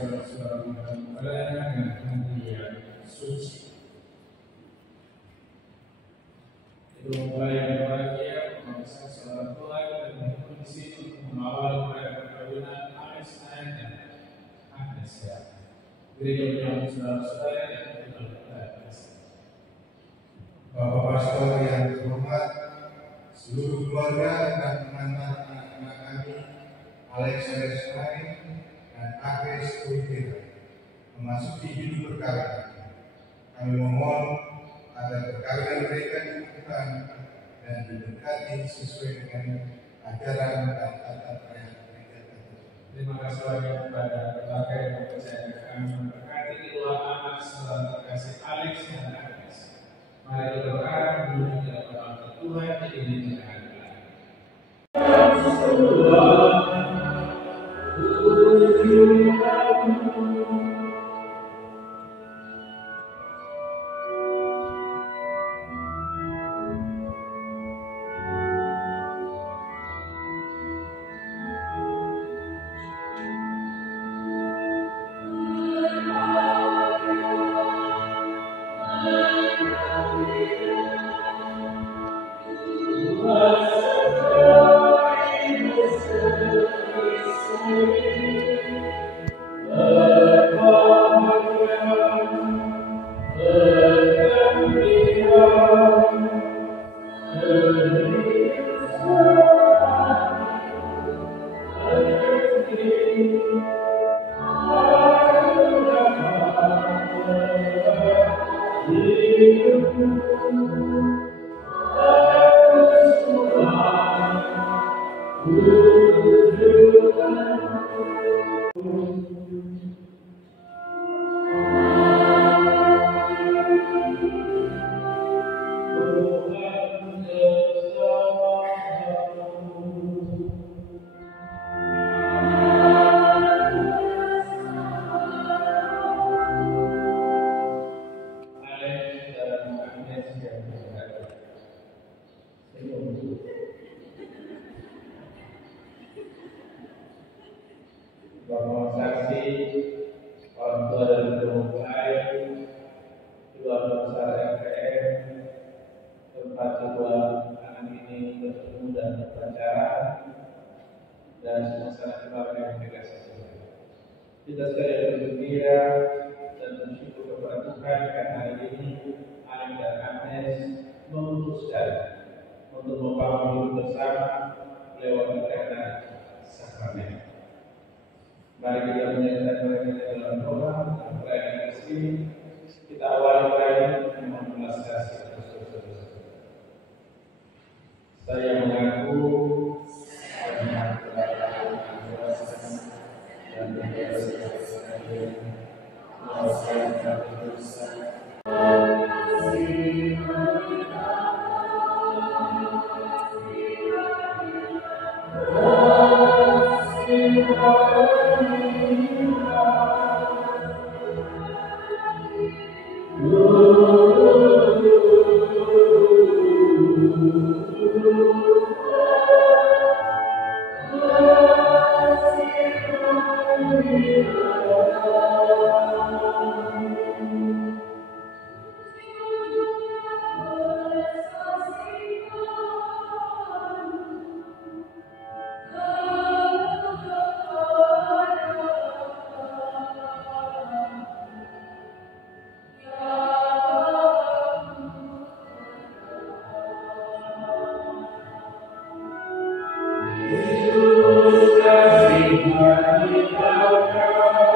saudara-saudara dengan dia suci. Itu mulai yang bahagia memaksa saudara Tuhan dan kondisi untuk mengawal perkawinan Alex dan Agnes ya. Gereja yang saudara-saudara yang Bapak Pastor yang terhormat, seluruh keluarga dan pengantar anak-anak kami, Alexander dan Agnes Witira, memasuki hidup berkawinan. Kami memohon agar perkawinan mereka dilakukan dan diberkati sesuai dengan ajaran dan tata perayaan mereka. Terima kasih banyak kepada keluarga yang mempercayakan kami memberkati kedua anak saudara terkasih Alex dan Agnes. Mari kita berharap menuju dalam nama Tuhan ini dengan Bapak saksi, orang tua dari Mempelai, keluarga besar RPM, tempat kedua anak ini bertemu dan berpacaran, dan semua sanak keluarga yang dikasih Tuhan. Kita sekalian bergembira dan bersyukur kepada Tuhan karena hari ini Alex dan Agnes memutuskan untuk membangun hidup bersama lewat perayaan sakramen. Mari kita menyatakan mereka dalam doa dan perayaan ini. Kita awali perayaan dengan membalas kasih Kristus. Saya mengaku dan Terima kasih.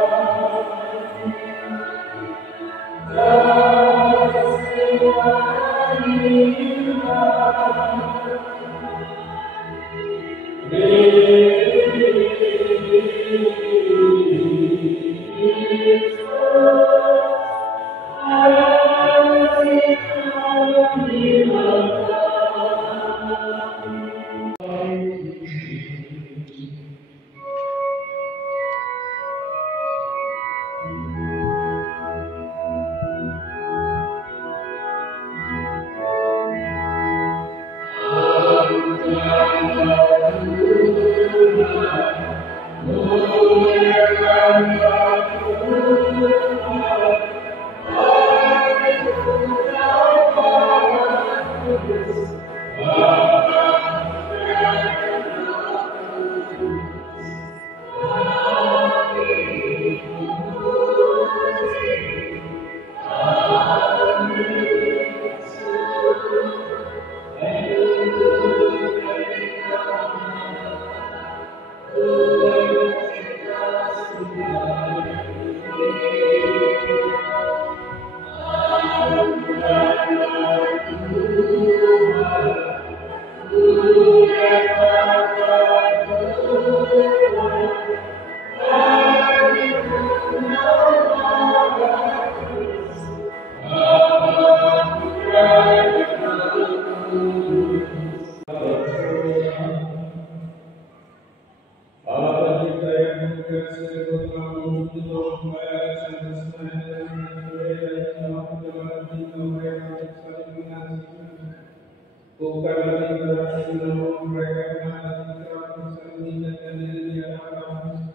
bukan lagi berarti menurut mereka masih kerap mencerminkan diri di hadapan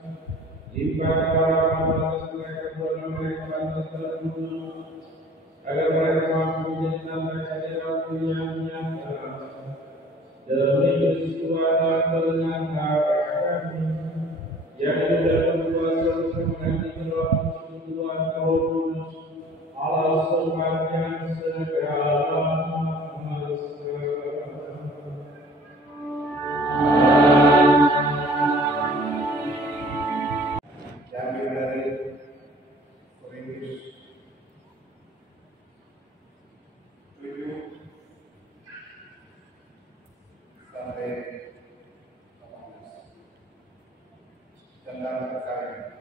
jika orang malas mereka mereka terbunuh agar mereka mampu menjadi sampai dalam dunia nyata demi kesesuaian dengan kami yang sudah berkuasa mengganti dalam Tuhan Paulus Allah sepanjang segala masa. Diambil dari Korintus 7 sampai 18 tentang perkara.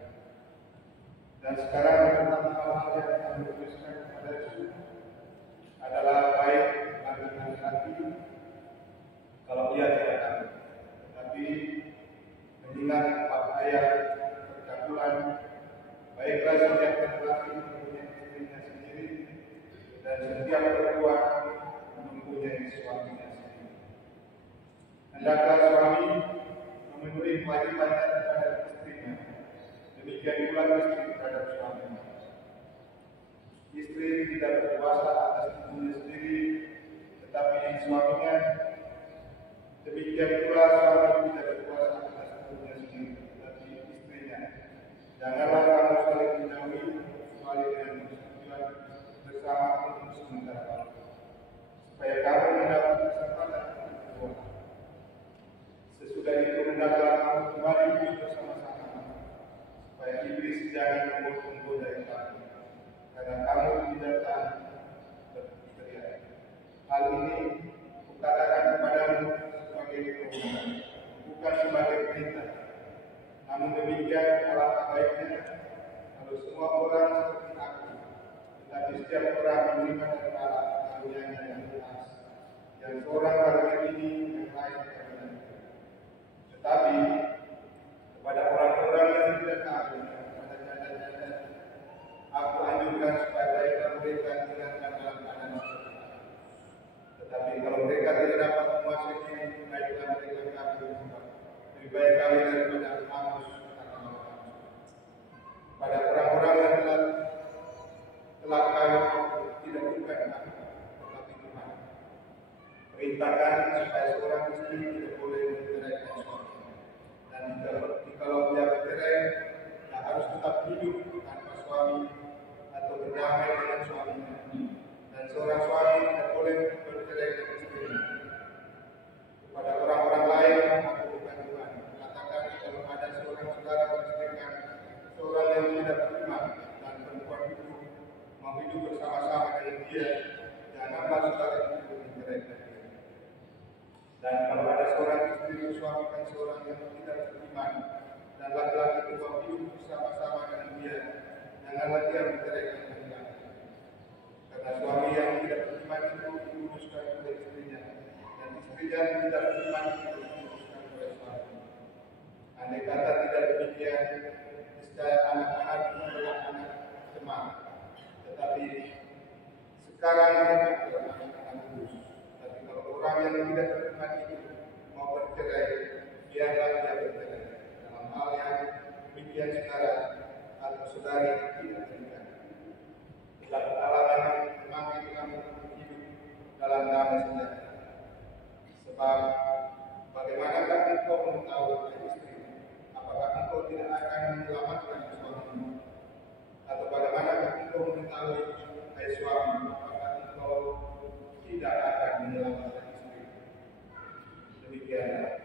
Dan sekarang tentang hal-hal yang kami tuliskan kepada Yesus adalah baik bagi laki-laki kalau ia tidak tahu, tetapi mengingat pakaian percaturan, baiklah setiap laki-laki mempunyai istrinya sendiri dan setiap perempuan mempunyai suaminya sendiri. Hendaklah suami memenuhi kewajibannya terhadap istrinya, demikian pula istri terhadap suaminya. Istri tidak berkuasa atas tubuhnya sendiri, tetapi suaminya. Demikian pula suami tidak berkuasa atas tubuhnya sendiri, tetapi istrinya. Janganlah kamu saling menjauhi kecuali dengan persetujuan bersama untuk sementara, supaya kamu mendapat kesempatan untuk keluar. Sesudah itu hendaklah kamu kembali hidup bersama-sama, supaya iblis jangan menggoda kamu, karena kamu tidak tahan berteriak. Hal ini kukatakan kepadamu sebagai perubahan, bukan sebagai perintah. Namun demikian alangkah baiknya kalau semua orang seperti aku, tetapi setiap orang menerima dari Allah karunia-Nya yang luas, yang seorang karunia ini yang lain karunia itu. Tetapi kepada orang-orang yang tidak tahu, kepada janda-janda, aku anjurkan supaya mereka tinggalkan dalam keadaan seperti itu. Tetapi kalau mereka tidak dapat menguasai diri, baiklah mereka kawin, lebih baik kawin daripada hangus atau hangus. Pada orang-orang yang telah kawin tidak bukan aku, tetapi Tuhan. Perintahkan supaya seorang istri tidak boleh menceraikan suaminya, dan jikalau dia bercerai, dia harus tetap hidup tanpa suami atau berdamai dengan suaminya. Dan seorang suami tidak boleh bercerai dengan istrinya. Kepada orang-orang lain, aku bukan Tuhan. Katakan kalau ada seorang saudara bercerai seorang yang tidak beriman dan perempuan itu mau hidup bersama-sama dengan dia, janganlah saudara itu menceraikan dia. Dan kalau ada seorang istri mensuamikan seorang yang tidak beriman dan laki-laki itu mau hidup bersama-sama dengan dia, janganlah dia menceraikan dia. Karena suami yang tidak beriman itu diuruskan oleh istrinya, dan istri yang tidak beriman itu diuruskan oleh suami. Andai kata tidak demikian, niscaya anak-anak adalah anak teman. Tetapi sekarang mereka adalah anak-anak kudus. Tapi kalau orang yang tidak beriman itu mau bercerai, biarlah dia bercerai. Dalam hal yang demikian saudara atau saudari tidak beriman. Tidak pengalaman memanggil kamu untuk hidup dalam damai sejahtera. Sebab bagaimanakah engkau mengetahui istri? Apakah engkau tidak akan menyelamatkan suamimu? Atau bagaimanakah engkau mengetahui hai suami? Apakah engkau tidak akan menyelamatkan istri? Demikianlah.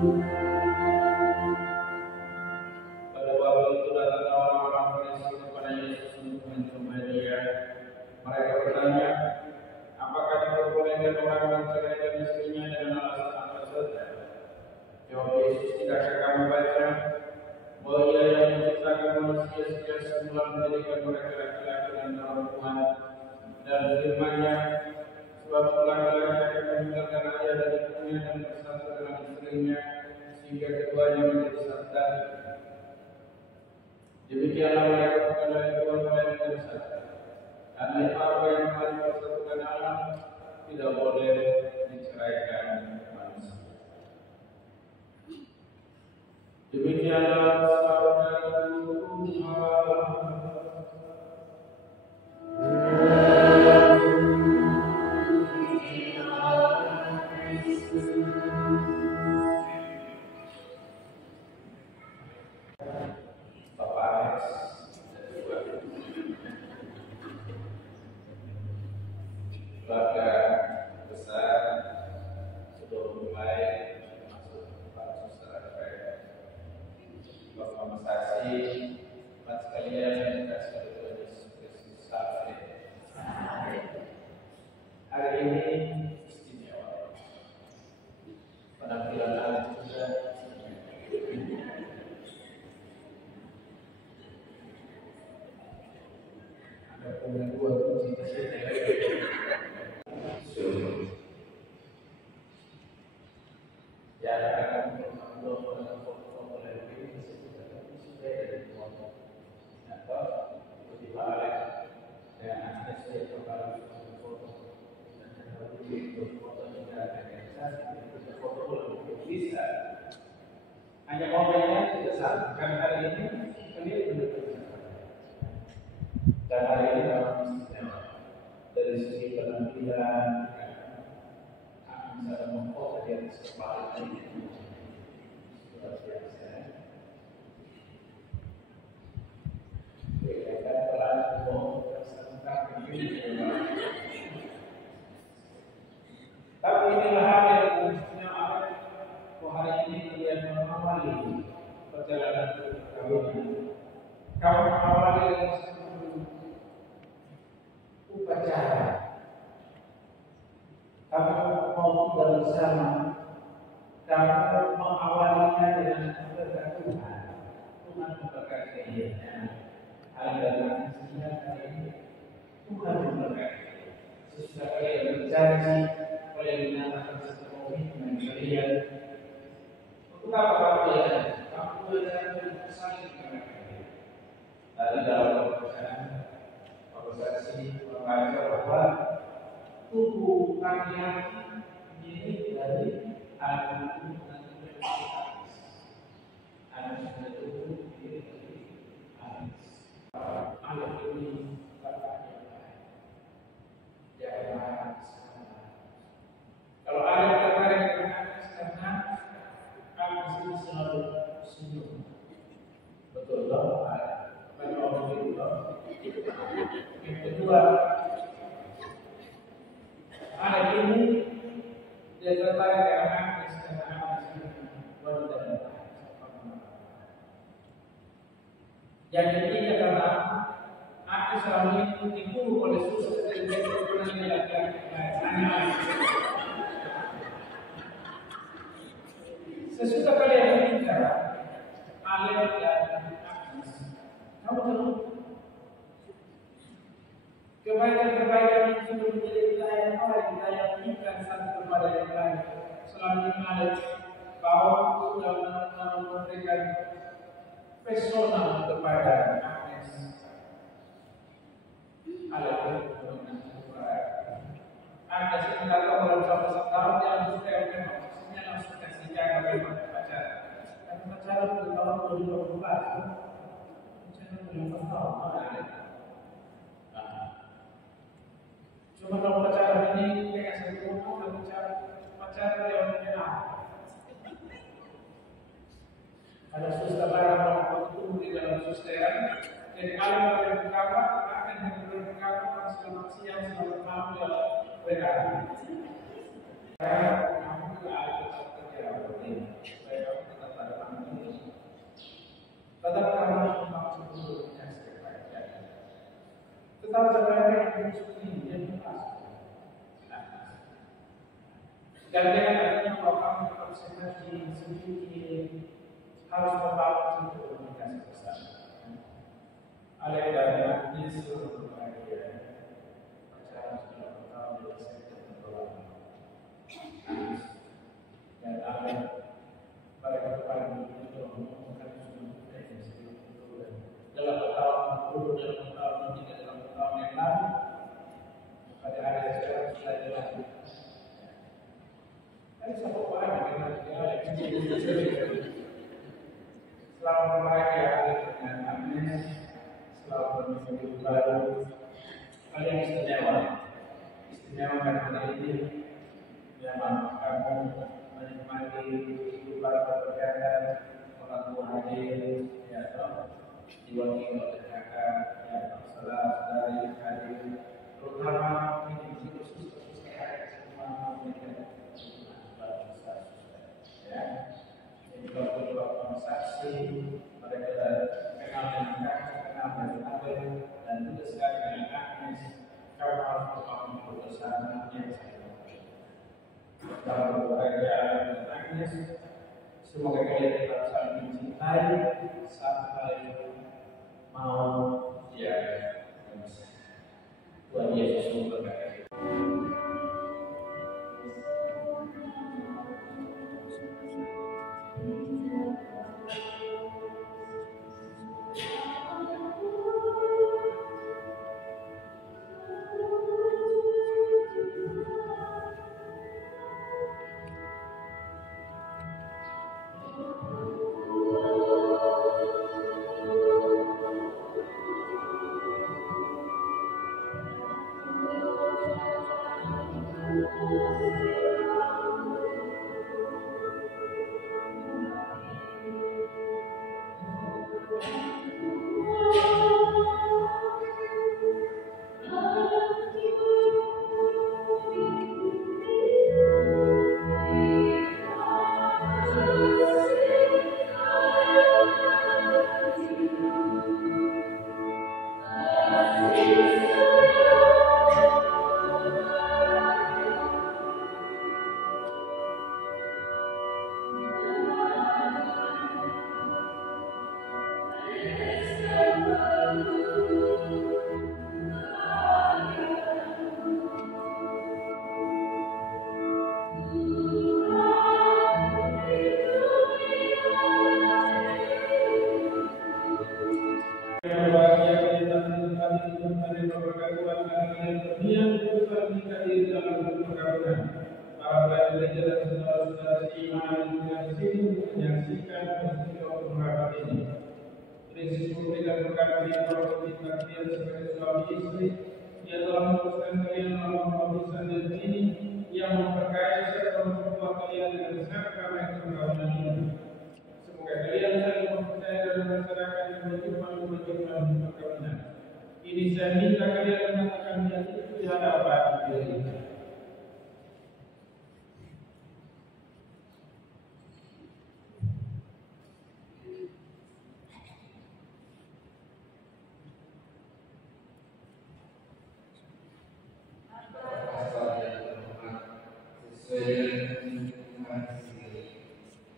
Pada waktu itu datanglah orang-orang Farisi kepada Yesus untuk mencobai Dia. Mereka bertanya, apakah diperbolehkan orang menceraikan istrinya dengan alasan apa saja? Jawab Yesus, tidakkah kamu baca bahwa Ia yang menciptakan manusia sejak semula menjadikan mereka laki-laki dan perempuan, dan firman-Nya, sebab laki-laki akan meninggalkan ayah dan ibunya dan bersatu dengan istrinya, sehingga keduanya menjadi satu daging. Demikianlah mereka bukan lagi dua melainkan satu. Karena itu apa yang telah dipersatukan Allah tidak boleh diceraikan manusia. Demikianlah sabda Tuhan. Keluarga besar sebelum mulai masuk tempat saudara Bapak Masasi, Bapak sekalian yang dikasihi Tuhan Yesus Kristus. Hari ini istimewa. Penampilan anak juga ada punya dua kunci di sini. Ya, akan belum populer ini sudah dari foto. Atau lebih balik dengan akses kembali foto dan kalau foto juga ada foto lebih bisa. Hanya momennya tidak sama. Karena hari ini benar-benar dan hari ini dari segi penampilan bisa memfoto di atas kepala ini luar biasa. Kita pelan bersama ini. Tapi inilah hal yang istimewa. Hari ini kalian mengawali perjalanan perkawinan. Kau mengawali dengan upacara. Kamu mau tinggal bersama. Kamu mengawalinya dengan berkat Tuhan. Tuhan memberkati dia. Hari dan istrinya hari ini Tuhan memberkati. Sesudah kalian berjanji, kalian menyatakan satu komitmen kalian. Untuk apa kamu belajar? Kamu belajar untuk saling mengerti. Dari dalam pekerjaan, organisasi, mengajar bahwa tubuh laki-laki ini dari anak dan anak tubuh diri dari anak ini bapaknya jangan sama. Kalau ada yang tertarik dengan anak karena kami sini selalu senyum, betul dong? Bukan orang itu dong. Yang kedua, anak ini dia tertarik dengan anak karena anak wanita dan yang ketiga karena aku selama ini dipukul oleh suster dan dia pernah laki-laki anak. Sesudah kalian menikah, kalian dan kamu tahu kebaikan-kebaikan yang sudah menjadi wilayah orang kita yang berikan satu kepada yang lain. Selama ini kau sudah memberikan personal kepada Agnes. Agnes ini datang dalam satu tahun yang sudah maksudnya langsung kasih jaga bagaimana pacaran. Karena pacaran di tahun 2012, pacaran belum tahun ada. Cuma kalau pacaran ini kayak satu rumah dan pacaran yang menyenang. Ada suster barang waktu di dalam susteran. Jadi kalau yang berkawan akan yang berkawan selama siang selama malam dalam berada. Kamu juga ada kerja ini. Saya Kalau sebenarnya yang seperti ini dia lepas. Gantian artinya kalau kamu konsentrasi sedikit harus membangun untuk komunikasi bersama. Oleh karena ini seluruh bagian pacaran sudah tahu dari sektor terlalu dan ada pada kedepan itu mengumumkan sudah dalam tahun 60 dalam tahun 3 dalam tahun yang lalu pada hari sekarang sudah jelas. Tapi satu orang dengan selalu merayakan dengan Agnes, selalu bermimpi baru, kalian istimewa karena ini memang kamu menikmati kehidupan berkegiatan orang tua hadir, ya toh, diwakili oleh kakak, ya saudara-saudari hadir, terutama ini khusus semua mereka. Ya, jadi kalau kedua transaksi mereka kenal dengan kakak, kenal dengan Abel, dan juga sekali dengan Agnes, kamu harus membangun kebesaran yang saya lakukan. Kalau berbahagia dengan Agnes, semoga kalian tetap saling mencintai sampai mau dia bisa. Tuhan Yesus memberkati. Ini saya minta kalian mengatakan itu di hadapan diri.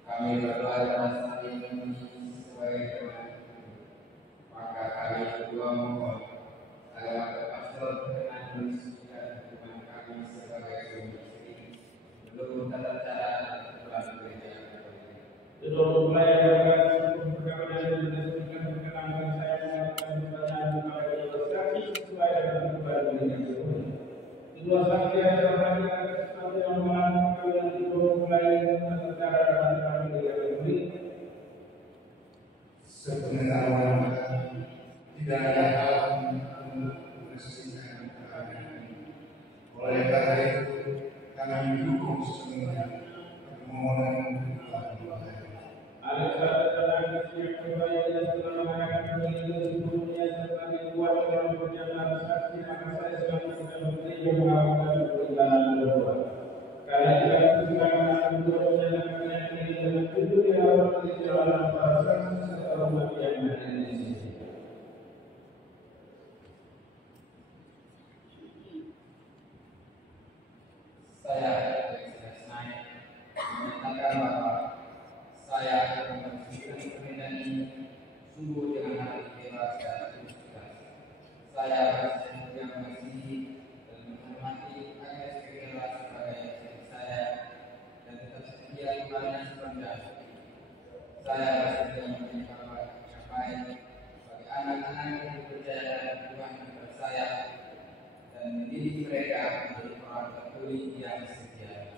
Kami berdoa dan saling sebagai Tuhan. Maka kami berdua mohon agar pastor berkenan mensucikan firman kami sebagai suami istri belum tata cara dalam gereja. Sebelum mulai adalah perkawinan dan menentukan perkenalan saya melakukan pertanyaan kepada kedua saksi sesuai dengan kembali dengan Tuhan. Kedua saksi adalah melakukan sesuatu yang melakukan perkawinan sebelum mulai tata cara dalam kami dengan Tuhan. Sepengetahuan tidak ada hal untuk membersihkan keadaan. Oleh karena itu, kami mendukung sepenuhnya permohonan Tuhan. Ada satu tanda yang terbaik dan setelah mengatakan diri sebelumnya sebagai kuat dalam perjalanan saksi, maka saya selalu berterima kasih melakukan perjalanan berdoa. Karena kita bersemangat untuk menyelamatkan diri dan itu dilakukan di jalan para saksi serta umat yang ada di sini. saya akan meresmikan permendan ini sungguh dengan hati ikhlas dan tulus. Saya bersedia mengasihi dan menghormati Agnes Pehera sebagai istri saya dan tetap setia kepadanya sepanjang hidup. Saya bersedia menjadi kawan yang baik bagi anak-anak yang dipercayakan Tuhan kepada saya dan mendidik mereka menjadi orang Katolik yang setia.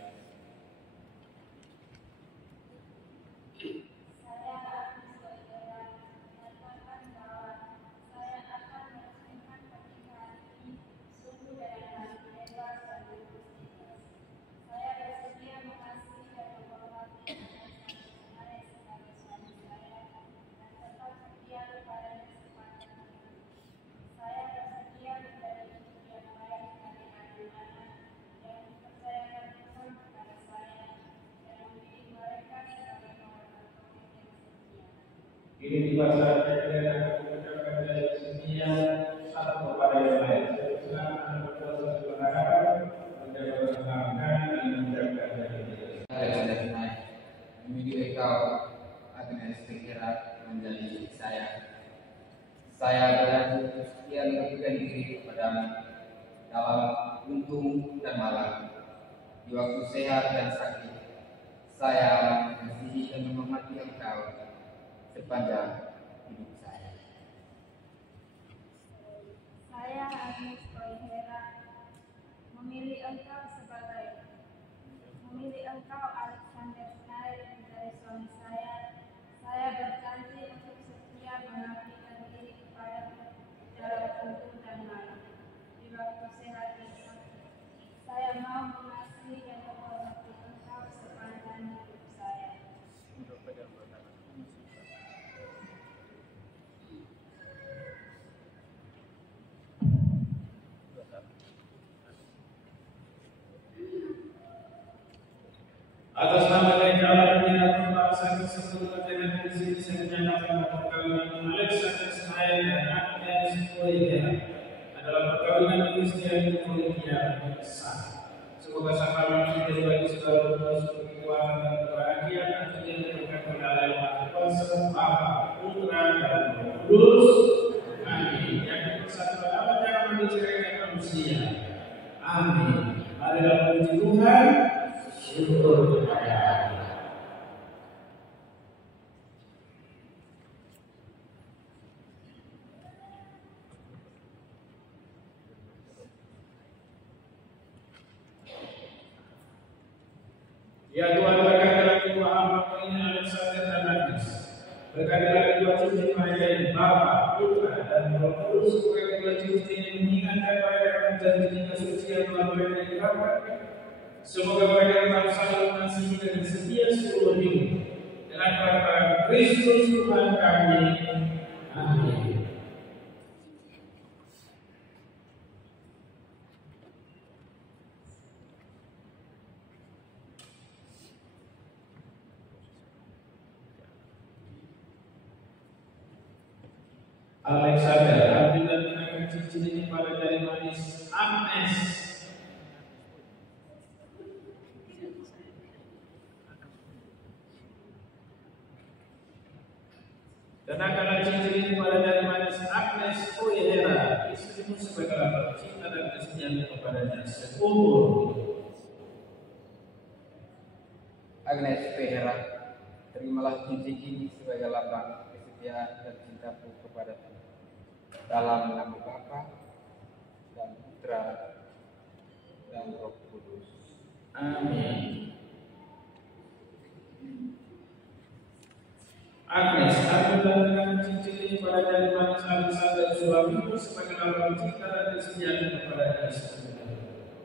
Ini juga saatnya kita mengucapkan dari setia satu kepada yang lain. Silakan berdoa berharap menjaga persahabatan dan menjaga dari Menuju engkau Agnes Pehera menjadi istri saya. Saya berjanji untuk setia memberikan diri kepadamu dalam untung dan malam, di waktu sehat dan sakit. Saya mengasihi dan menghormati engkau sepanjang hidup saya. Saya Agnes Pehera memilih engkau Alexander Snail menjadi suami saya. Saya berjanji untuk setia mengabdikan diri kepadamu dalam untung dan malam, di waktu sehat dan sakit. Saya mau mengasihi dan menghormati engkau sepanjang hidup saya. Atas nama dari Allah dan Tuhan Bangsa tersebut dengan izin saya menyatakan perkawinan Alexander Snail dan Agnes Pehera adalah perkawinan Kristiani yang sah. Semoga sakral ini bagi saudara terus kekuatan dan kebahagiaan yang diberikan oleh Allah Kuasa Bapa, Putra dan Roh Kudus. Amin. Yang bersatu Allah jangan menceraikan manusia. Amin. Marilah puji Tuhan. Syukur kepada Allah. Ya Tuhan, berkatilah kedua hamba ini Alexander dan Agnes. Berkatilah kedua cincin mereka ini, Bapa, Putra, dan Roh Kudus, supaya kedua cincin ini mengingatkan mereka akan janji kesucian Tuhan mereka yang dirapat. Semoga mereka tetap saling mengasihi dan setia seluruh hidup dengan perkataan Kristus Tuhan kami. Amin. Alexander, ambil dan kenakan cincin ini pada jari manis Agnes. Kenakanlah cincin ini pada jari manis Agnes Pehera, istrimu sebagai lambang cinta dan kesetiaan kepadanya seumur hidup. Agnes Pehera, terimalah cincin ini sebagai lambang kesetiaan dan cintaku kepadamu. Dalam nama Bapa dan Putra dan Roh Kudus. Amin. Agnes, ambil dan kenakan cincin ini pada jari manis Alexander suamimu sebagai lambang cinta dan kesetiaan kepadanya seumur hidup.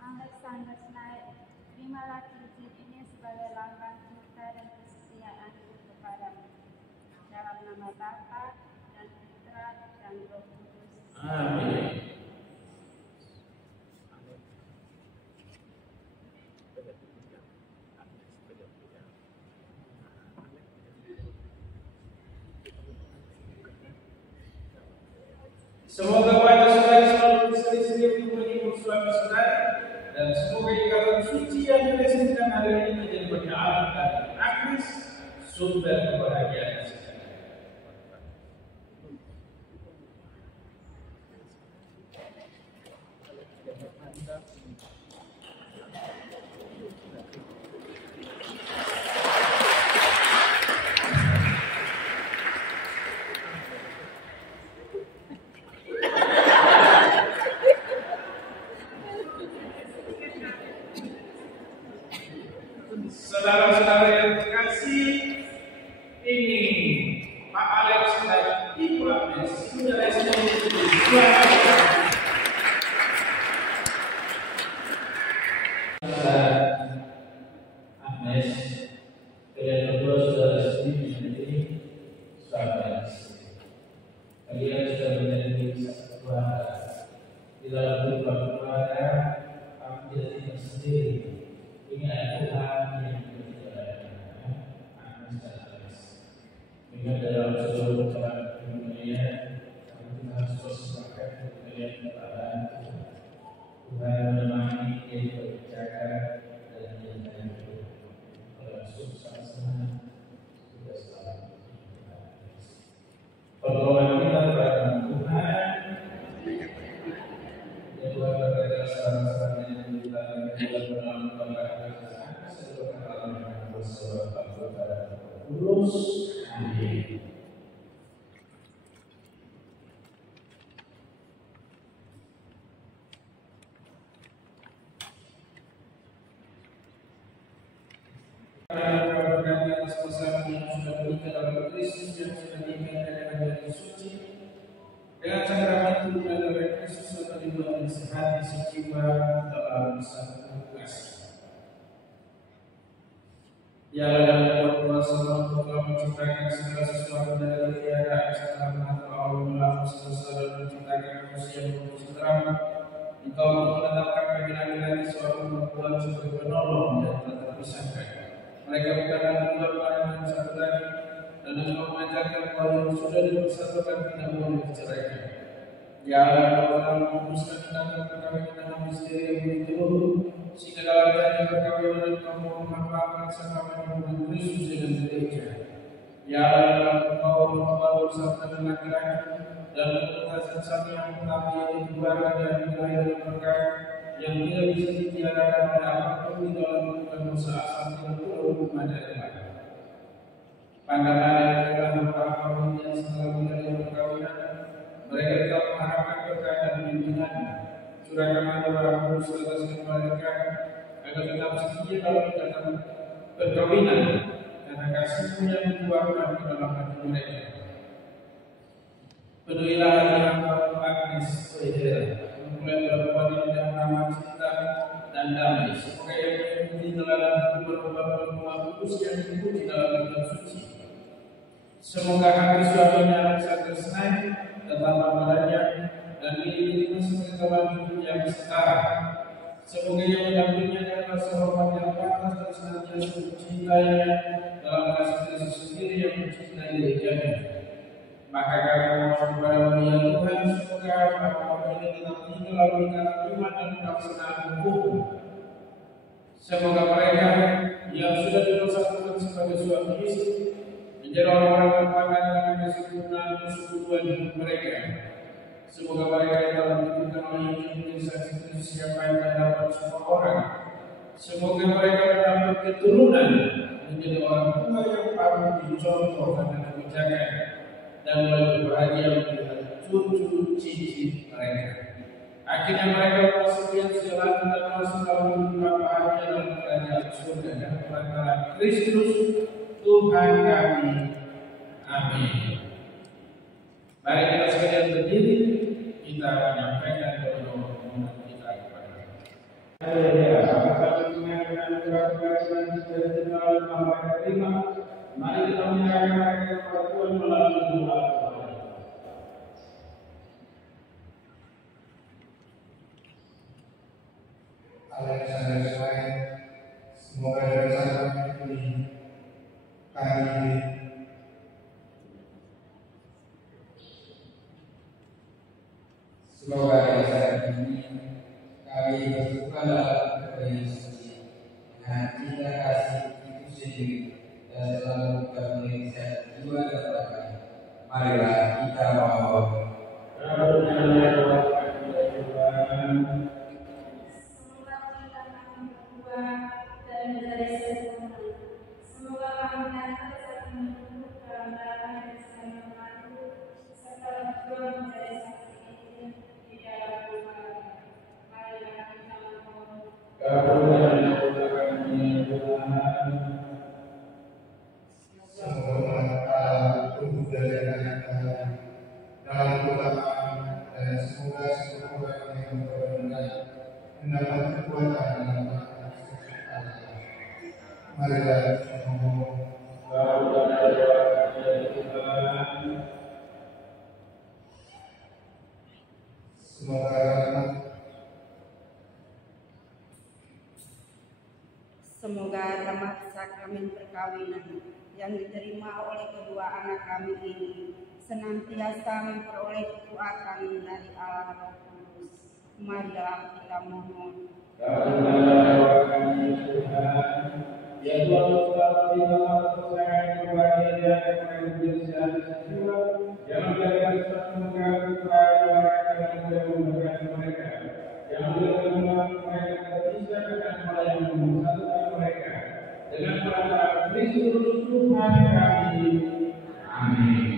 Alexander Snail, terimalah cincin ini sebagai lambang cinta dan kesetiaanku kepadamu. Dalam nama Bapa dan Putra dan Roh Kudus. Amin. Semoga pada saudara selalu bersedia untuk menghibur suami saudara Dan semoga ikatan suci yang kita sedang hari ini menjadi berjalan dan Agnes sumber kebahagiaan kita. Saudara-saudara yang terkasih, ini Pak Alex dan Ibu Agnes sudah resmi Agnes, kalian berdua sudah resmi menjadi suami istri. Kalian sudah menjadi satu keluarga. Di dalam keluarga, kami tidak tinggal sendiri. Ini adalah Tuhan yang berjalan Agnes dan Alex. Ingat dalam seluruh cara dunia, kami harus bersepakat untuk melihat kepada Tuhan menemani, Dia berjaga dan menjaga hidup. Dalam sama-sama kita selalu. Pertolongan kita kepada Tuhan. Yang Tuhan berkata salah-salah yang kita dalam Paulus, amin. Kami atas pesan yang sudah berikan dalam Kristus yang sudah diingatkan dari suci dengan sakrament Tuhan dari Kristus serta dibuat sehat sejiwa dalam satu kasih. Ya dalam kuasa Allah telah menciptakan segala sesuatu dari tiada setelah mengatur Allah melalui selesai dan menciptakan manusia menuju terang. Engkau menetapkan kami laki-laki suatu perempuan sebagai penolong yang tak terpisahkan. Mereka bukanlah dua orang yang satu lagi, dan engkau mengajarkan bahwa yang sudah dipersatukan tidak boleh diceraikan. Ya Allah telah memutuskan tentang perkawinan dengan misteri yang begitu luhur, sehingga dalam jadi perkawinan kamu menghampakan sakramen hubungan Kristus dengan gereja. Ya Allah engkau membawa bersama dengan laki-laki dan memutuskan satu yang pertama yaitu keluarga dan wilayah yang berkah yang tidak bisa ditiadakan oleh apapun di dalam kehidupan dosa asal yang pulau rumah dari lain. Pandangan yang telah memperhatikan yang setelah menjadi perkawinan, mereka tetap mengharapkan berkah dan bimbingan. Curahkanlah Roh Kudus atas mereka agar tetap setia dalam ikatan perkawinan karena kasih-Mu yang dituangkan ke dalam hati mereka. Penuhilah hati hamba Agnes Soedera, memulai perempuan yang ramah cinta dan damai. Semoga yang mengikuti teladan hidup perempuan kudus yang diikuti dalam kitab suci. Semoga hati suaminya sangat senang tetap padanya dan diiringi sebagai kawan hidup yang setara. Semoga yang mendampinginya dalam sehormat yang pantas dan senantiasa mencintainya dalam kasih Kristus sendiri yang mencintai gerejanya. Maka kami mohon kepada ya Tuhan, semoga hamba ini tetap tinggal dalam ikatan iman dan pelaksanaan hukum. Semoga mereka yang sudah dipersatukan sebagai suami istri menjadi orang-orang berpakat dengan kesempurnaan persekutuan hidup mereka. Semoga mereka yang telah dititipkan oleh Injil saksi Kristus siapa yang dapat semua orang. Semoga mereka mendapat keturunan menjadi orang tua yang patut dicontoh karena kebijakan dan lebih bahagia melihat cucu cicit mereka. Akhirnya mereka memasuki jalan dan masuk dalam hidup bahagia dalam kerajaan surga dan perantara Kristus Tuhan kami. Amin. Mari kita sekalian berdiri, kita menyampaikan doa kita kepada Allah. Mari kita menyerahkan kepada Tuhan melalui doa. Alexander Selain, semoga dari saat ini kami semoga dari saat ini kami bersuka Bukalah kepada yang suci dengan cinta kasih itu sendiri dan selalu kami sehat jiwa dan raga. Marilah kita mohon. Semoga cinta kami berubah dan menjadi sempurna. Semoga kami dapat saling menunggu dalam dalam dan saling membantu serta berjuang menjadi saksi Injil di dalam keluarga. Marilah kita mohon. Semoga Allah tumbuh dari anak-anak dalam keutamaan dan semoga seluruh orang yang berkenan mendapat kekuatan dalam melakukan Allah. Marilah kita mohon. Semoga rahmat Semoga rahmat sakramen perkawinan yang diterima oleh kedua anak kami ini senantiasa memperoleh kekuatan dari Allah Roh Kudus. Marilah kita mohon. Ya Tuhan, selalu sayang kepada dia yang berjasa jiwa, yang menjaga semoga kepada mereka yang memberikan mereka, yang memberikan mereka bisa dengan yang membesarkan mereka, dengan perantara Kristus Tuhan kami. Amin.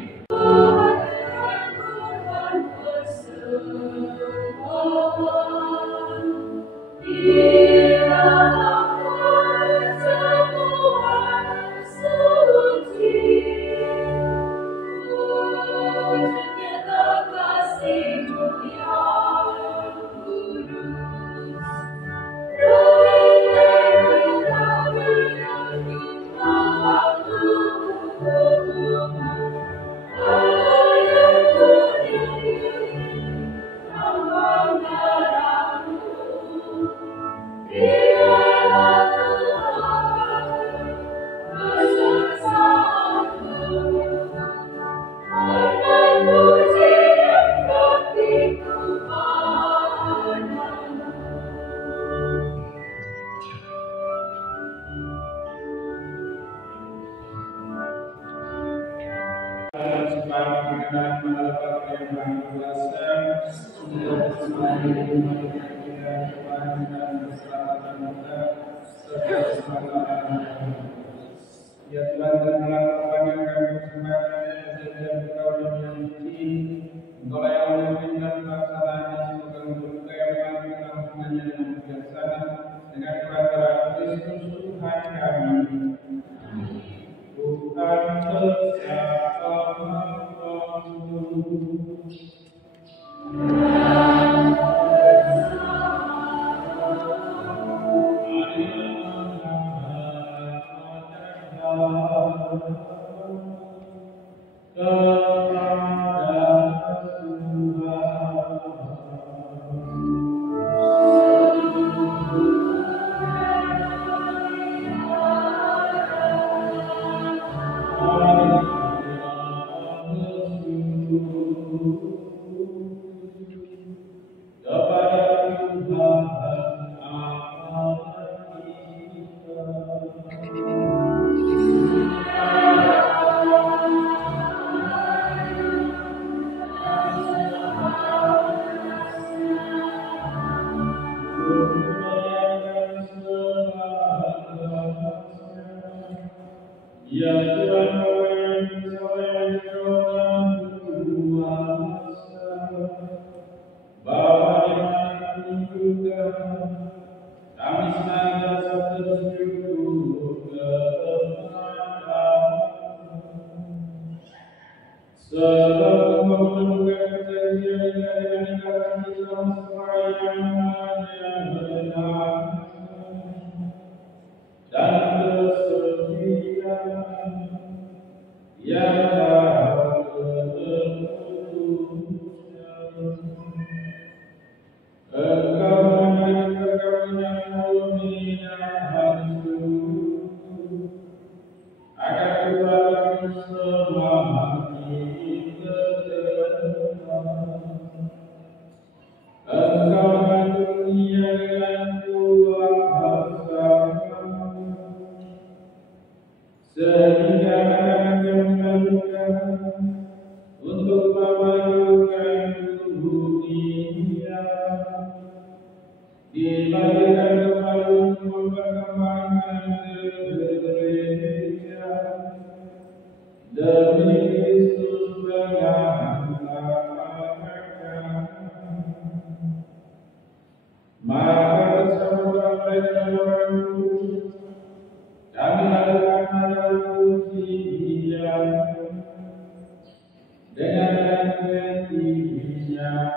Ya Tuhan, dalam kebanyakan kesempatan dan perkawinan yang suci, Engkau yang memimpin pelaksanaan semoga membuka yang paling hubungannya dengan bijaksana dengan perantara Kristus Tuhan kami. Tuhan bersama Ya Tuhan, bahwa dengan juga kami senantiasa bersyukur sebab memenuhkan perjanjian dengan ikatan Islam sembahyang yang benar dan bersedia yang Engkau menjadi perkawinan murni dan halus dilahirkan kembali untuk memperkembangkan gereja demi Kristus dengan maka bersama mereka orang kudus kami lakukan nada puji Dia dengan minyak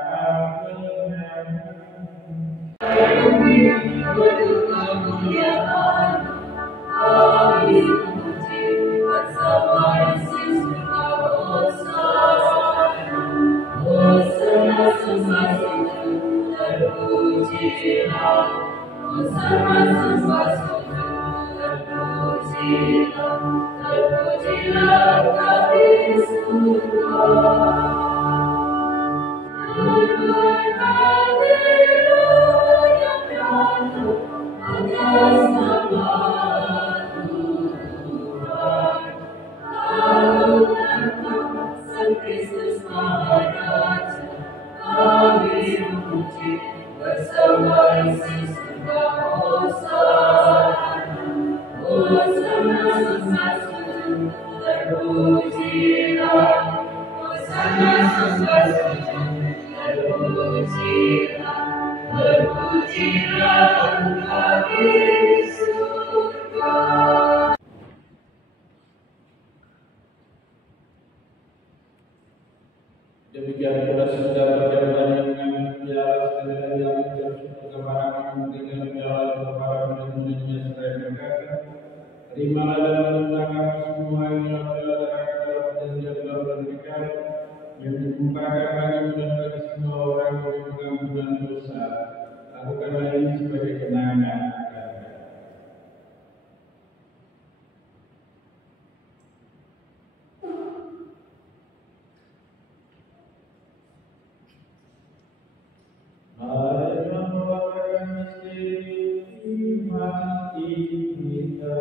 demikian pula sudah berjalan dengan jelas dengan yang kebarangan dengan jalan kebarangan dunia serta mereka terimalah dan menggunakan semua yang telah dalam perjanjian dalam mereka yang dikumpulkan kami dan bagi semua orang yang pengampunan dosa lakukanlah ini sebagai kenangan akan mari membawakan misteri iman kita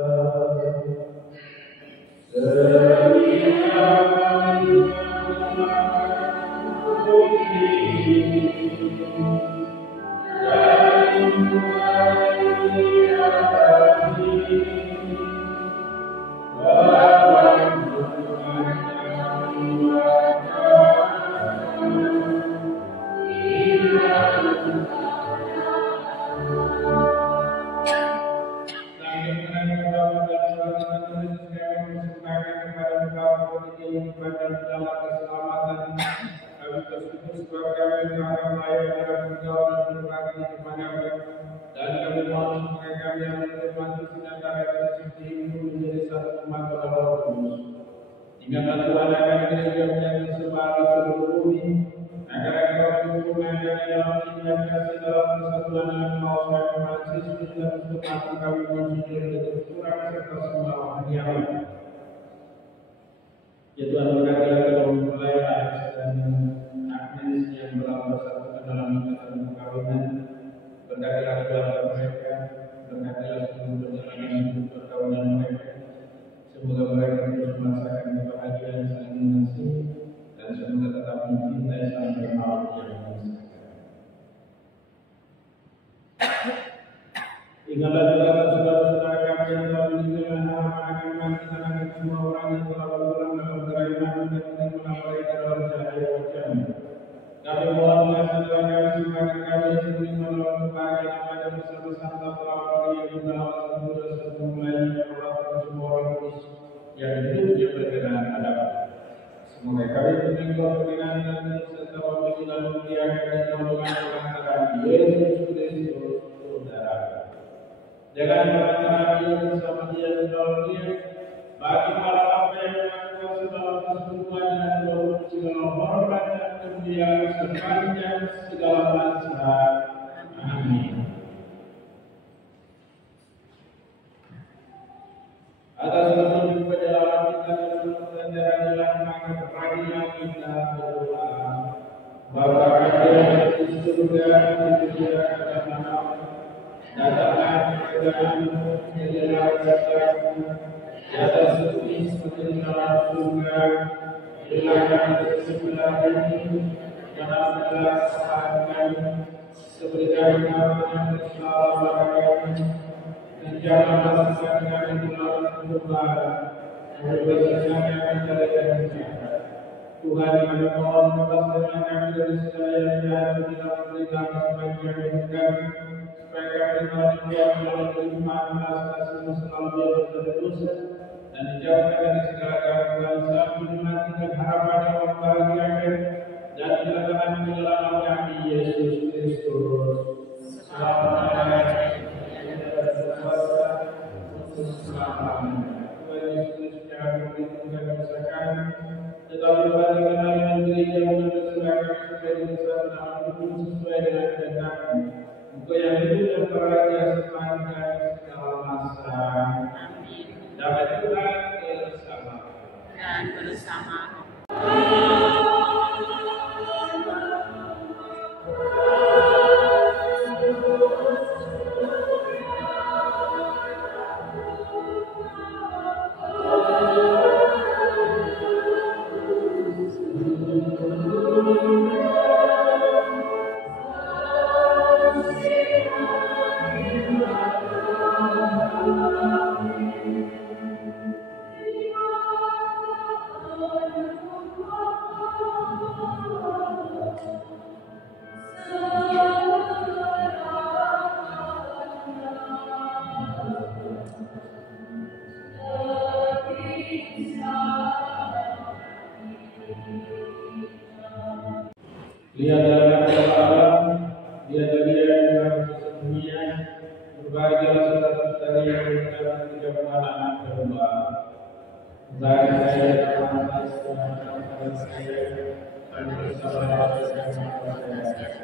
Ingatlah Tuhan akan gereja yang tersebar di seluruh bumi, agar engkau sempurnakan dalam cinta kasih dalam persatuan dengan Paus dan Franciscus dan seperti kami mensyukur dengan kurang serta semua hadiah. Ya Tuhan, berkatilah dalam pelayanan dan Agnes yang telah bersatu dalam ikatan perkawinan. Berkatilah keluarga mereka, berkatilah seluruh perjalanan hidup perkawinan mereka. Semoga mereka terus merasakan kebahagiaan saling mengasihi dan semoga tetap mencintai sampai maut yang memisahkan. Ingatlah juga saudara-saudara kami yang telah meninggalkan harapan akan kebangkitan akan semua orang yang telah berpulang dalam kerajaan dan menerima mereka dalam cahaya wajah-Mu. Kami mohon kasih-Tuhan kami simpakan kami yang menerima dalam kebahagiaan ada bersama-sama telah Maria yang dalam satu dosa mulai semua orang kudus yang hidup yang berkenan hadapan. Semoga kami menengok berkenan dan serta memuji dan memuliakan dan menolongkan perantara Yesus Kristus Saudara. Jangan perantara Dia bersama Dia dan dalam Dia. Bagi para apa yang melakukan dalam persekutuan dan dalam segala hormat dan kemuliaan sepanjang segala masa. Amin. Atas seluruh perjalanan kita dan jalan-jalan maka peradilan kita berdoa. Bapa kami yang di surga, dimuliakan namamu. Datanglah kerajaan-Mu, jadilah kehendakmu di atas bumi seperti di dalam surga. Berilah kami sesudah ini, dan ampunilah kesalahan kami, Seberkati kami keselamatan dan jangan lepaskan kami dalam pencobaan, dan bebaskan kami dari yang jahat. Tuhan kami mohon lepaskan kami dari segala yang jahat di dalam berikan sebagian rezeki, supaya kami menikmati dalam kehidupan kasih-Mu selalu terus dan dijauhkan dari segala gangguan sampai dimatikan harapan yang membahagiakan dan dilakukan penyelamat kami Yesus Kristus. Selamat Tuhan Yesus jangan memberitahukan misalkan, tetapi bagi kami yang gereja mempersilakan supaya dibesarkan sesuai dengan kehendak-Mu. Engkau yang hidup dan beraja sepanjang segala masa. Damai Tuhan bersama dan bersama. Lihatlah Allah, lihatlah Dia yang dalam kesembunyian, berbahagialah saudara-saudari yang berjalan di dalam anak domba. Bagi saya Tuhan saya dan bersama saya.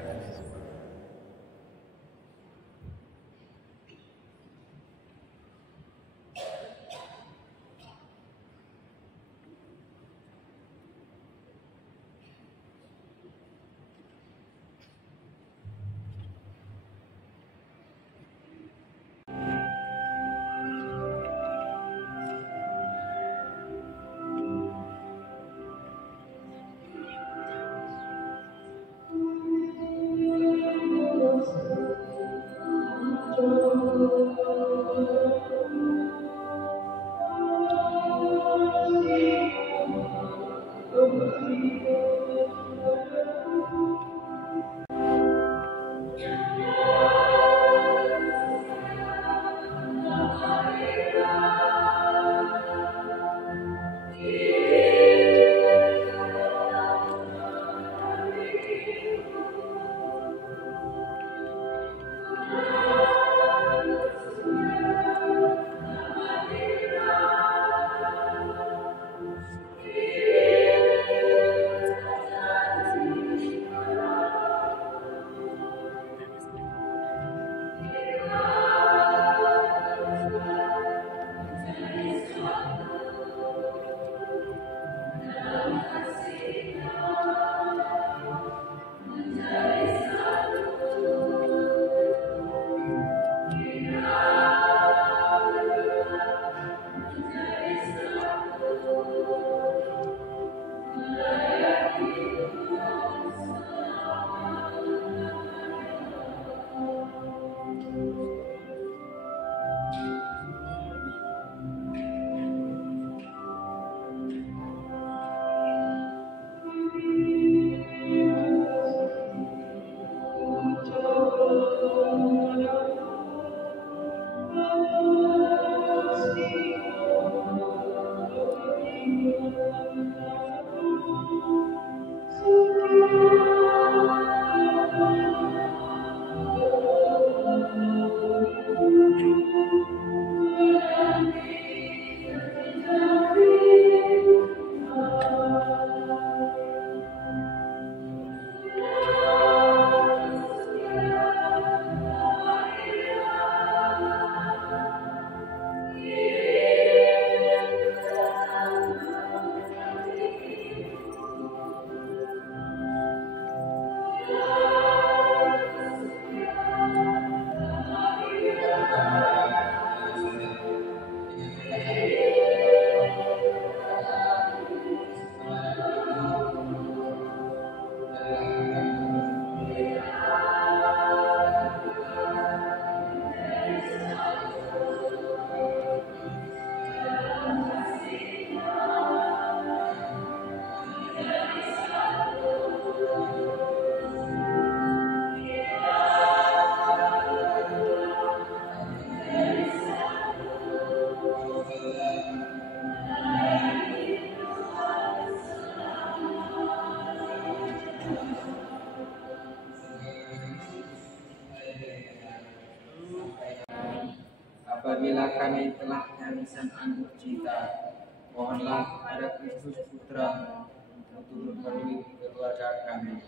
apabila kami telah kehabisan anggur cinta, mohonlah kepada Kristus Putra untuk memperoleh keluarga kami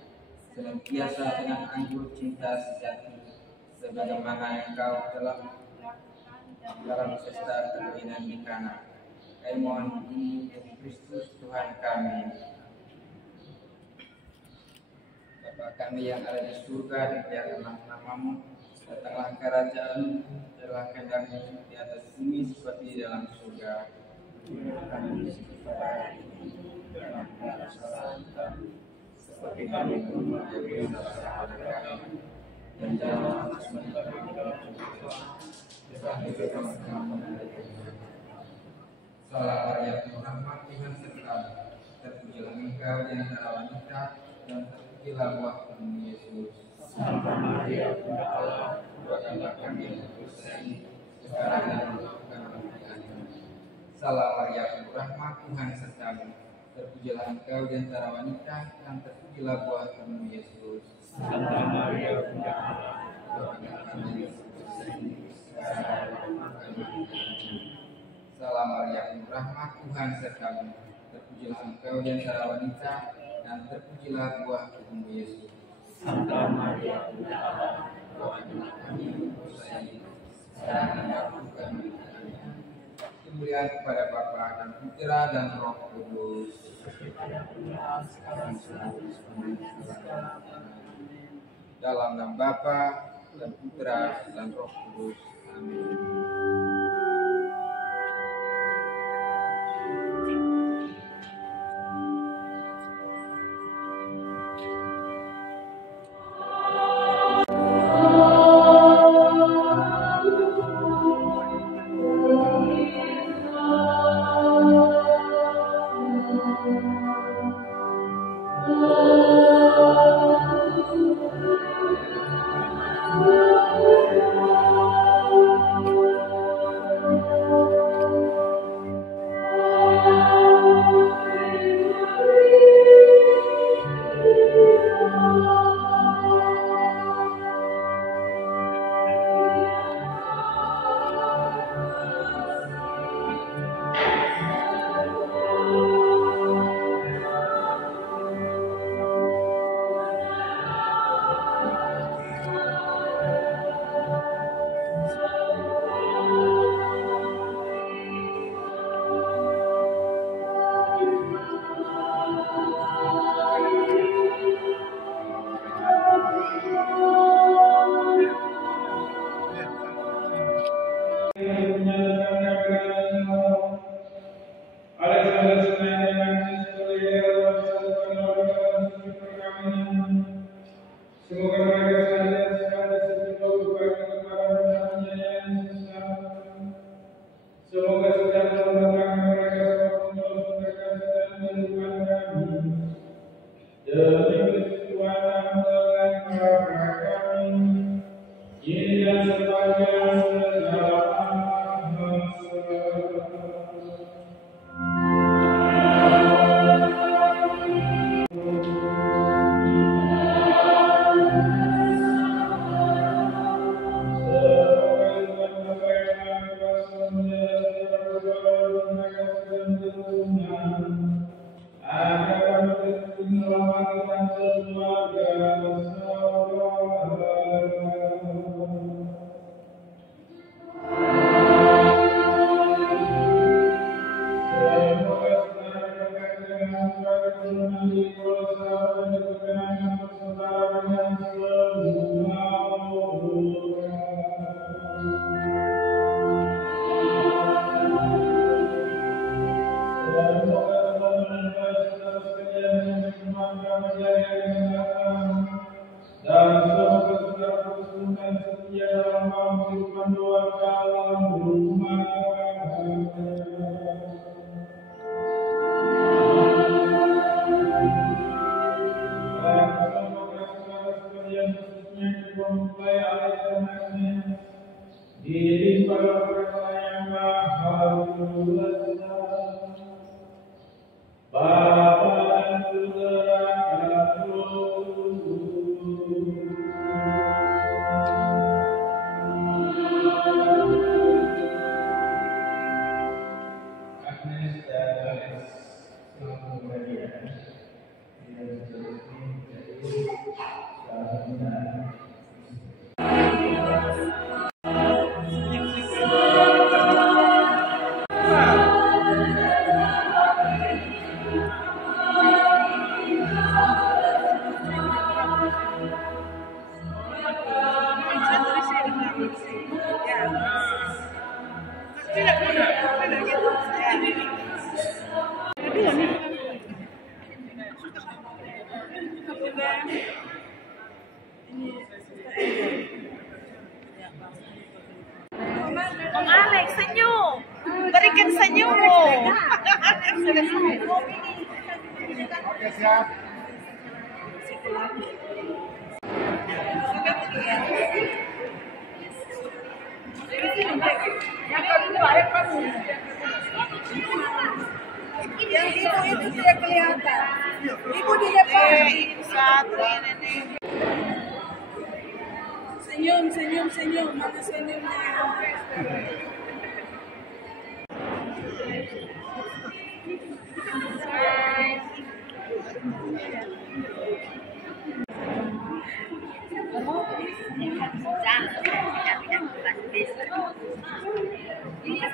senantiasa dengan anggur cinta sejati, sebagaimana Engkau telah dalam pesta perkawinan di Kana. Kami mohon ini demi Kristus Tuhan kami. Bapa kami yang ada di surga, dimuliakanlah namamu, datanglah kerajaan, adalah kehendakmu di atas bumi seperti di dalam surga. Kami kepada dalam kesalahan kami, seperti kami mengampuni dosa kepada kami, dan janganlah kami Salam Maria, penuh rahmat, Tuhan sertamu. Terpujilah Engkau di antara wanita, dan terpujilah buah tubuhmu Yesus. Santa Maria, Bunda Allah, Doakanlah kami yang berdosa ini, sekarang dan waktu kami mati. Salam Maria, penuh rahmat, Tuhan sertamu. Terpujilah Engkau di antara wanita, dan terpujilah buah tubuhmu Yesus. Santa Maria, Bunda Allah, Doakanlah kami yang berdosa ini, sekarang dan waktu kami mati. Salam Maria, penuh rahmat, Tuhan sertamu. Terpujilah Engkau di antara wanita, dan terpujilah buah tubuhmu Yesus. Santa Maria, Bunda Allah, Doakanlah kami yang berdosa ini, sekarang dan waktu kami mati. Kemuliaan kepada Bapa dan Putra dan Roh Kudus. Dalam nama Bapa dan Putra dan Roh Kudus. Amin. Om Alex, senyum. Berikan senyummu. Oke, siap. Yang itu tidak kelihatan. Ibu di depan. Satu nenek. Senyum, senyum, senyum. Mana senyumnya? Ini